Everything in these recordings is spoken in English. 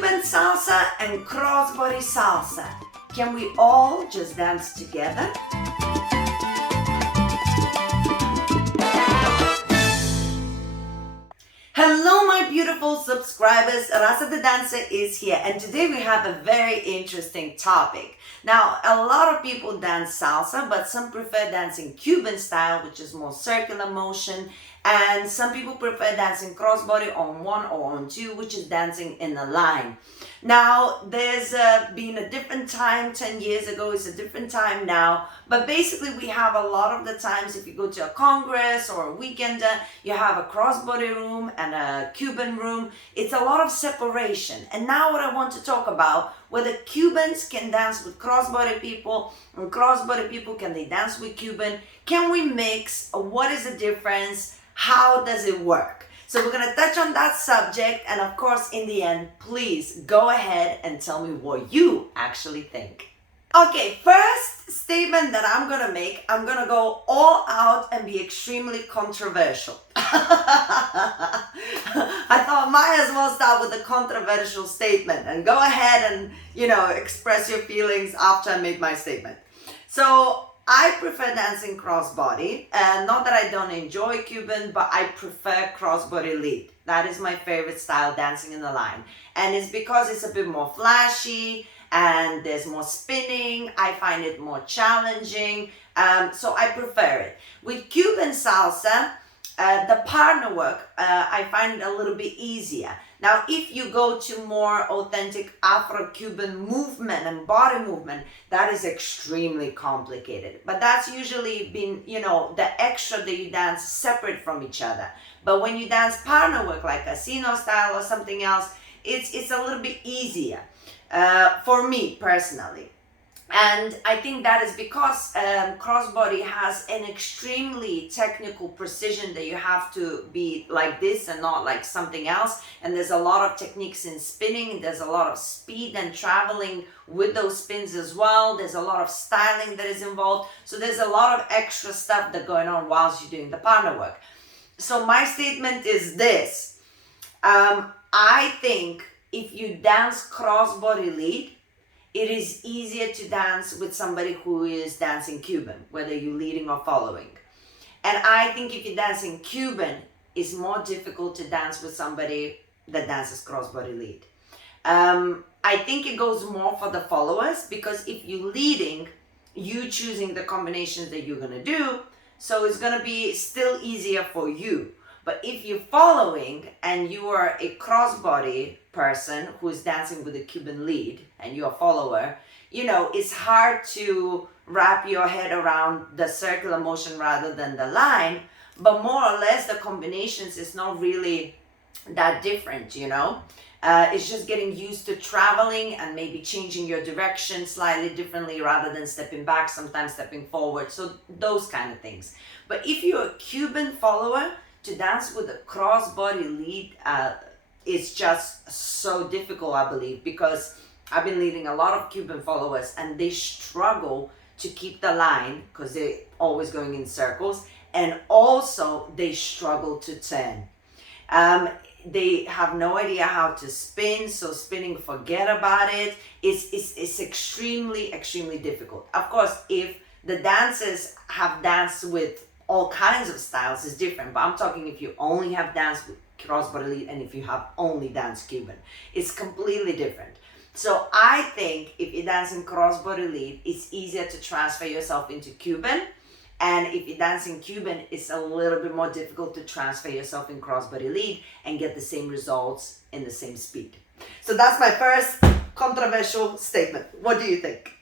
Cuban salsa and crossbody salsa. Can we all just dance together? Hello my beautiful subscribers, Rasa the dancer is here, and today we have a very interesting topic. Now, a lot of people dance salsa, but some prefer dancing Cuban style, which is more circular motion, and some people prefer dancing crossbody on one or on two, which is dancing in a line. Now, there's been a different time 10 years ago, it's a different time now, but basically we have a lot of the times if you go to a congress or a weekend, you have a crossbody room and a Cuban room. It's a lot of separation. And now what I want to talk about, whether Cubans can dance with crossbody people and crossbody people, can they dance with Cuban? Can we mix? What is the difference? How does it work? So we're going to touch on that subject, and of course in the end, please go ahead and tell me what you actually think. Okay, first statement that I'm going to make, I'm going to go all out and be extremely controversial. I thought might as well start with a controversial statement and go ahead and, express your feelings after I make my statement. So I prefer dancing crossbody, and not that I don't enjoy Cuban, but I prefer crossbody lead. That is my favorite style, dancing in the line. And it's because it's a bit more flashy and there's more spinning. I find it more challenging, so I prefer it. With Cuban salsa, the partner work, I find it a little bit easier. Now, if you go to more authentic Afro-Cuban movement and body movement, that is extremely complicated. But that's usually been, the extra that you dance separate from each other. But when you dance partner work, like casino style or something else, it's a little bit easier for me personally. And I think that is because crossbody has an extremely technical precision that you have to be like this and not like something else. And there's a lot of techniques in spinning. There's a lot of speed and traveling with those spins as well. There's a lot of styling that is involved. So there's a lot of extra stuff that's going on whilst you're doing the partner work. So my statement is this. I think if you dance crossbody lead, it is easier to dance with somebody who is dancing Cuban, whether you're leading or following. And I think if you're dancing Cuban, it's more difficult to dance with somebody that dances crossbody lead. I think it goes more for the followers, because if you're leading, you choosing the combinations that you're going to do, so it's going to be still easier for you. But if you're following and you are a crossbody person who is dancing with a Cuban lead and you're a follower, it's hard to wrap your head around the circular motion rather than the line. But more or less the combinations is not really that different, It's just getting used to traveling and maybe changing your direction slightly differently rather than stepping back, sometimes stepping forward. So those kind of things. But if you're a Cuban follower, to dance with a crossbody lead is just so difficult, I believe, because I've been leading a lot of Cuban followers and they struggle to keep the line because they're always going in circles, and also they struggle to turn. They have no idea how to spin, so spinning, forget about it. It's extremely, extremely difficult. Of course, if the dancers have danced with all kinds of styles, is different, but I'm talking if you only have danced with crossbody lead and if you have only danced Cuban, it's completely different. So I think if you're dancing crossbody lead, it's easier to transfer yourself into Cuban, and if you're dancing Cuban, it's a little bit more difficult to transfer yourself in crossbody lead and get the same results in the same speed. So that's my first controversial statement. What do you think?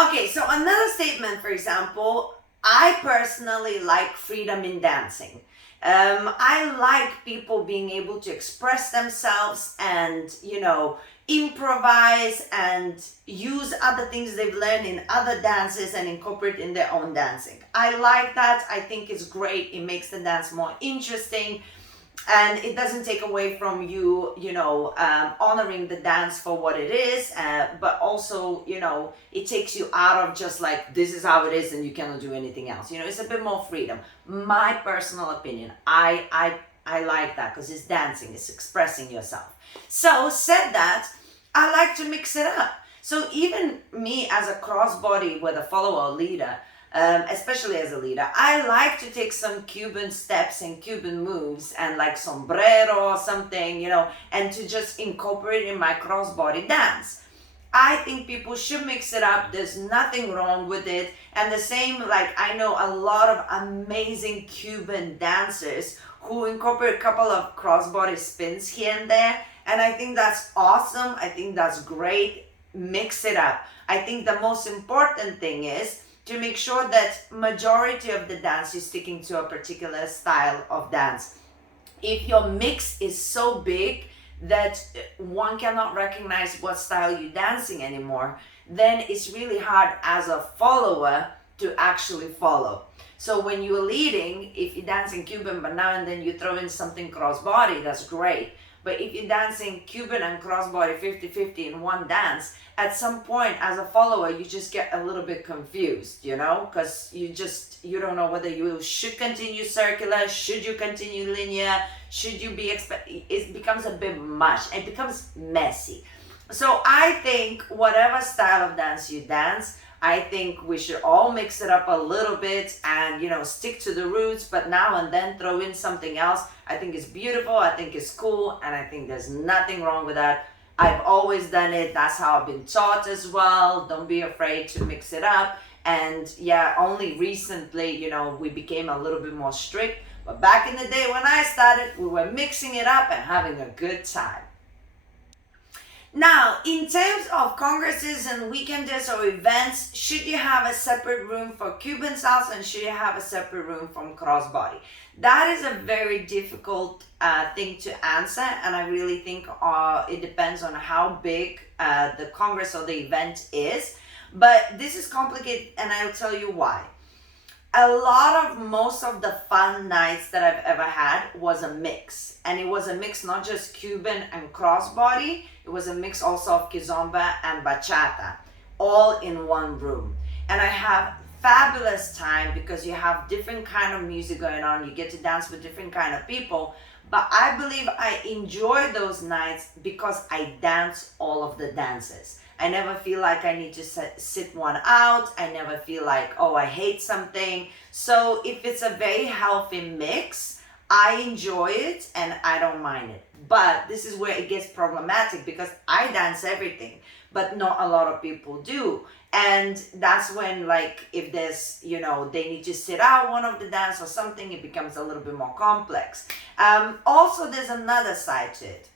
Okay, so another statement, for example, I personally like freedom in dancing. I like people being able to express themselves and, improvise and use other things they've learned in other dances and incorporate in their own dancing. I like that. I think it's great. It makes the dance more interesting. And it doesn't take away from you, honoring the dance for what it is, but also, it takes you out of just like, this is how it is and you cannot do anything else. It's a bit more freedom. My personal opinion, I I like that because it's dancing, it's expressing yourself. So, said that, I like to mix it up. So, even me as a crossbody with a follower or leader, especially as a leader, I like to take some Cuban steps and Cuban moves and like sombrero or something, and to just incorporate in my crossbody dance. I think people should mix it up. There's nothing wrong with it. And the same, like I know a lot of amazing Cuban dancers who incorporate a couple of crossbody spins here and there. And I think that's awesome. I think that's great. Mix it up. I think the most important thing is to make sure that majority of the dance is sticking to a particular style of dance. If your mix is so big that one cannot recognize what style you're dancing anymore, then it's really hard as a follower to actually follow. So when you're leading, if you're dancing Cuban but now and then you throw in something crossbody, that's great. But if you're dancing Cuban and crossbody 50-50 in one dance, at some point as a follower, you just get a little bit confused, because you don't know whether you should continue circular, should you continue linear, should you be, it becomes a bit much, it becomes messy. So I think whatever style of dance you dance, I think we should all mix it up a little bit and, stick to the roots, but now and then throw in something else. I think it's beautiful, I think it's cool, and I think there's nothing wrong with that. I've always done it. That's how I've been taught as well. Don't be afraid to mix it up. And yeah, only recently, we became a little bit more strict. But back in the day when I started, we were mixing it up and having a good time. Now, in terms of congresses and weekenders or events, should you have a separate room for Cuban salsa and should you have a separate room from crossbody? That is a very difficult thing to answer, and I really think it depends on how big the congress or the event is. But this is complicated, and I'll tell you why. Most of the fun nights that I've ever had was a mix. And it was a mix not just Cuban and crossbody, it was a mix also of kizomba and bachata, all in one room. And I have fabulous time because you have different kind of music going on, you get to dance with different kind of people. But I believe I enjoy those nights because I dance all of the dances. I never feel like I need to sit one out. I never feel like, oh, I hate something. So if it's a very healthy mix, I enjoy it and I don't mind it. But this is where it gets problematic because I dance everything, but not a lot of people do. And that's when, like, if there's, they need to sit out one of the dance or something, it becomes a little bit more complex. Also, there's another side to it.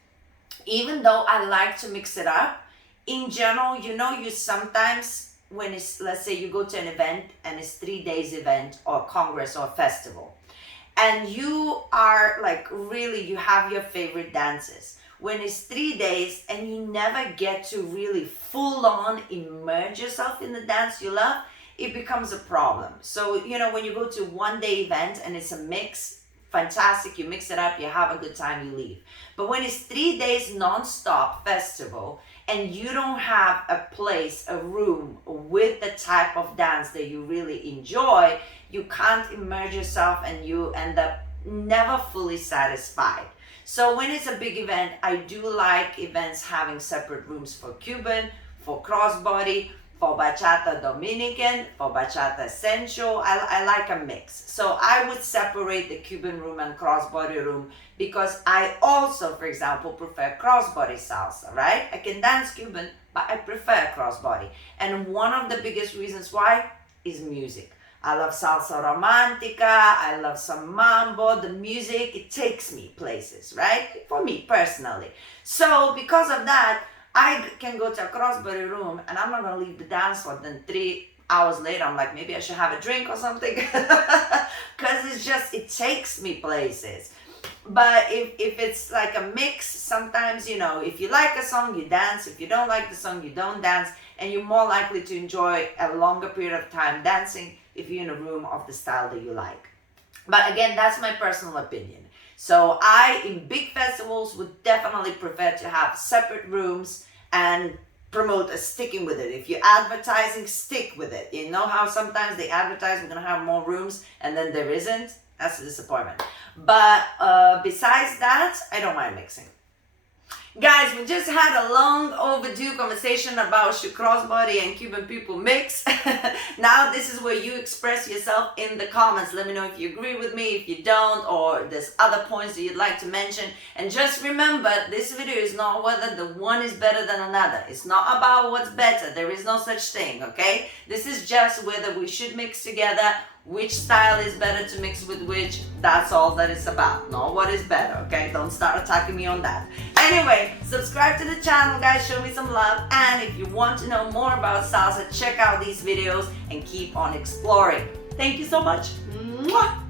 Even though I like to mix it up, in general, you sometimes, when it's, let's say you go to an event and it's 3 days event or congress or festival, and you are like, really, you have your favorite dances. When it's 3 days and you never get to really full on immerse yourself in the dance you love, it becomes a problem. So, when you go to 1 day event and it's a mix, fantastic, you mix it up, you have a good time, you leave. But when it's 3 days non-stop festival, and you don't have a place, a room with the type of dance that you really enjoy, you can't immerse yourself and you end up never fully satisfied. So when it's a big event, I do like events having separate rooms for Cuban, for crossbody, for bachata Dominican, for bachata essential. I like a mix. So I would separate the Cuban room and crossbody room because I also, for example, prefer crossbody salsa, right? I can dance Cuban, but I prefer crossbody. And one of the biggest reasons why is music. I love salsa romantica, I love some mambo, the music, it takes me places, right? For me personally. So because of that, I can go to a crossbody room and I'm not gonna leave the dance floor. Then 3 hours later, I'm like, maybe I should have a drink or something. Because it takes me places. But if it's like a mix, sometimes, if you like a song, you dance. If you don't like the song, you don't dance. And you're more likely to enjoy a longer period of time dancing if you're in a room of the style that you like. But again, that's my personal opinion. So I, in big festivals, would definitely prefer to have separate rooms and promote sticking with it. If you're advertising, stick with it. You know how sometimes they advertise we're going to have more rooms and then there isn't? That's a disappointment. But besides that, I don't mind mixing. Guys, we just had a long overdue conversation about should crossbody and Cuban people mix. Now this is where you express yourself in the comments. Let me know if you agree with me, if you don't, or there's other points that you'd like to mention. And just remember, this video is not whether the one is better than another. It's not about what's better. There is no such thing, okay? This is just whether we should mix together, which style is better to mix with which. That's all that it's about, not what is better, okay? Don't start attacking me on that. Anyway, subscribe to the channel, guys, show me some love, and if you want to know more about salsa, check out these videos and keep on exploring. Thank you so much. Mwah!